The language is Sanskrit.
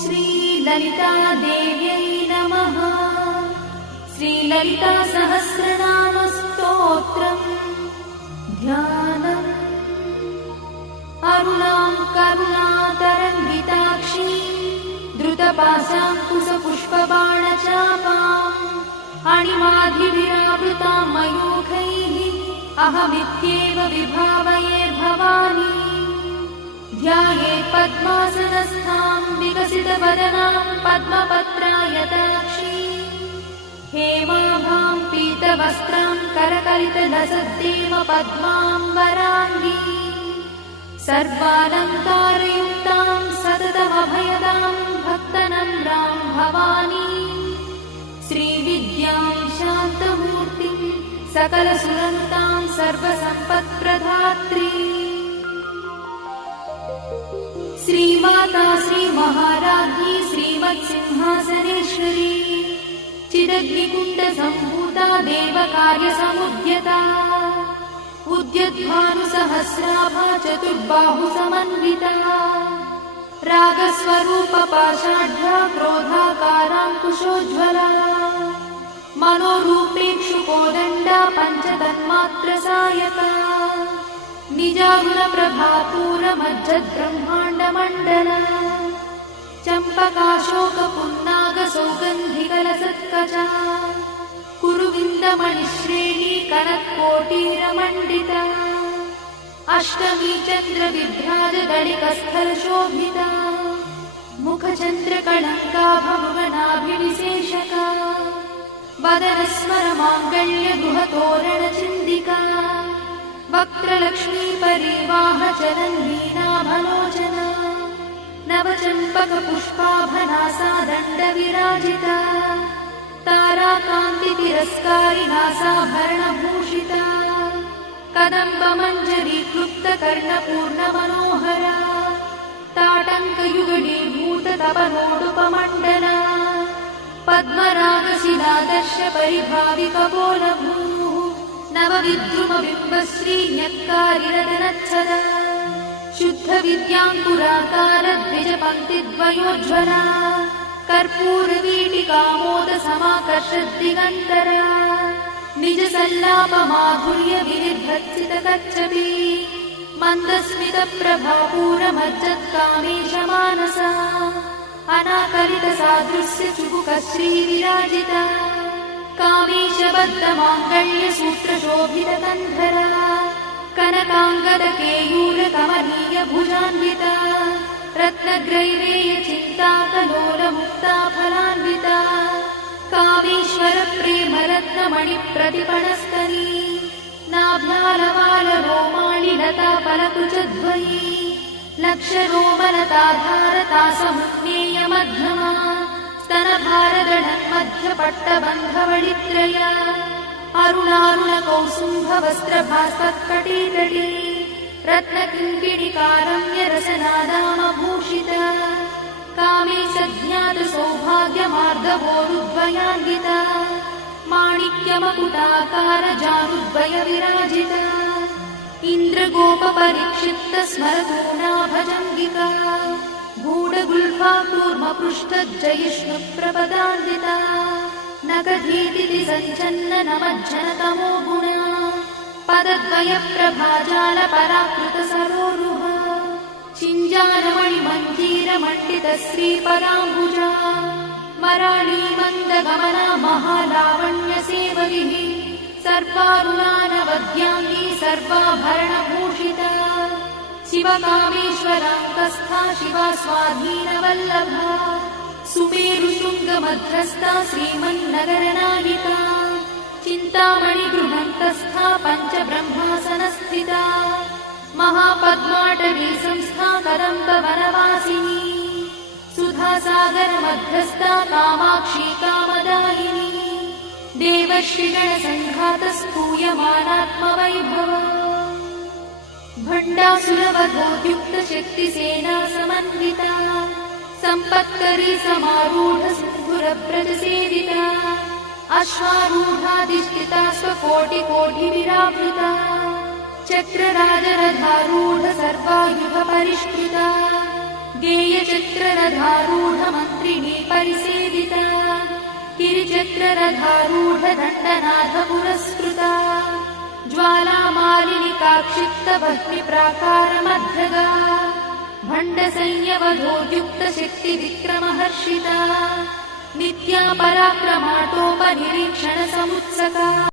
श्रीललितादेव्यै नमः। श्रीललितासहस्रनामस्तोत्रम् ध्यानम्। अरुणां करुणातरङ्गिताक्षीं द्रुतपाशाङ्कुशपुष्पबाणचापाम् अणिमाधिविरावृतां मयूखैः अहमित्येव विभावये भवानी। ध्यायेत् पद्मासनस्थां विकसितवदनां पद्मपत्रायताक्षी हेमाभां पीतवस्त्रां करकलितलसद्देव पद्माम्बराङ्गी सर्वालङ्कारयुक्तां सततमभयदां भक्तनम्रां भवानी। श्रीविद्यां शान्तमूर्तिं सकलसुरन्तां सर्वसम्पत्प्रदात्री श्रीमाता श्रीमहाराज्ञी श्रीमत्सिंहासनेश्वरी चिदग्निकुण्डसम्भूता देवकार्यसमुद्यता उद्यद्भानुसहस्राभा चतुर्बाहुसमन्विता रागस्वरूपपाषाढ्या क्रोधाकाराङ्कुशोज्ज्वला मनोरूपेक्षुकोदण्डा पञ्चतन्मात्रसायका निजागुणप्रभापूरमज्जद्ब्रह्माण्डमण्डला चम्पकाशोकपुन्नागसौगन्धिकलसत्कचा कुरुविन्दमणिश्रेणी कनत्कोटीरमण्डिता अष्टमी चन्द्रविभ्राजदलिकस्थलशोभिता मुखचन्द्रकलङ्का भुवनाभिविशेषका वदनस्मरमाङ्गल्यगृहतोरणचिन्दिका वक्त्रलक्ष्मीपरिवाहचरन्नीनाभलोचना नवचम्पकपुष्पाभनासा दण्डविराजिता ताराकान्तितिरस्कारिनासाभरणभूषिता कदम्बमञ्जरीक्लुप्तकर्णपूर्णमनोहरा ताटङ्कयुगलीभूततपनोडुपमण्डला पद्मरागशिलादर्शपरिभाविकपोलभूः नवविद्रुमबिम्बश्रीन्यक्कारिरदनच्छदा शुद्धविद्याङ्कुराकारद्विजपङ्क्तिद्वयोज्ज्वला कर्पूरवीटिकामोदसमाकर्षद्दिगन्तरा निजसल्लापमाधुर्यविनिर्भर्सितकच्छपी मन्दस्मितप्रभापूरमज्जत्कामेशमानसा अनाकलितसादृश्यचुबुकश्रीविराजिता कामेशबद्धमाङ्गल्यसूत्रशोभितकन्धरा कनकाङ्गदकेयूरकमनीयभुजान्विता रत्नग्रैवेयचिन्ताकलोलमुक्ताफलान्विता कामेश्वरप्रेमरत्नमणिप्रतिपणस्तनी नाभ्यालवालरोमाणिलताफलकुचद्वयी लक्षरोमलताधारतासमुज्ञेयमध्यमा स्तनभारदढन्मध्यपट्टबन्धवळित्रया अरुणारुणकौसुम्भवस्त्रभास्वत्कटीतटी रत्नकिङ्किणिकारम्यरसनादामभूषिता कामे सज्ञातसौभाग्यमार्दवोरुद्वयान्विता माणिक्यमकुटाकारजानुद्वयविराजिता इन्द्रगोपपरिक्षिप्तस्मरतूणाभजङ्गिका गूढगुल्फा कूर्मपृष्ठज्जयिष्णुप्रपदान्विता नखधीतिथि सञ्चन्ननमज्जनतमो गुणा पदद्वयप्रभाजालपराकृतसरोरुहा चिञ्जानमणिमञ्जीरमण्डितश्रीपदाम्बुजा मराळीमन्दगमना महालावण्यसेवलिः सर्वारुणानवद्याङ्गी सर्वाभरणभूषिता शिवकामेश्वराङ्कस्था शिवा स्वाधीनवल्लभा सुमेरुशृङ्गमध्यस्था श्रीमन्नगरनायिका चिन्तामणिगृहन्तस्था पञ्चब्रह्मासनस्थिता महापद्माटवी संस्था कदम्बवनवासिनी सुधासागरमध्यस्था कामाक्षी कामदायिनी देवर्षिगणसङ्घातस्तूयमानात्मवैभवा भण्डासुरवधोद्युक्तशक्तिसेना समन्विता सम्पत्करी समारूढसिन्धुरव्रजसेविता अश्वारूढाधिष्ठिता स्वकोटिकोटिविरावृता चक्रराजरथारूढ सर्वायुधपरिष्कृता केयचक्ररथारूढमन्त्रिणी परिसेविता गिरिचक्ररथारूढदण्डनाथ पुरस्कृता ज्वालामालिनिकाक्षिप्तभग्निप्राकारमध्यगा भण्डसंयवधोद्युक्तशक्तिविक्रमहर्षिता नित्या पराक्रमाटोपनिरीक्षणसमुत्सका।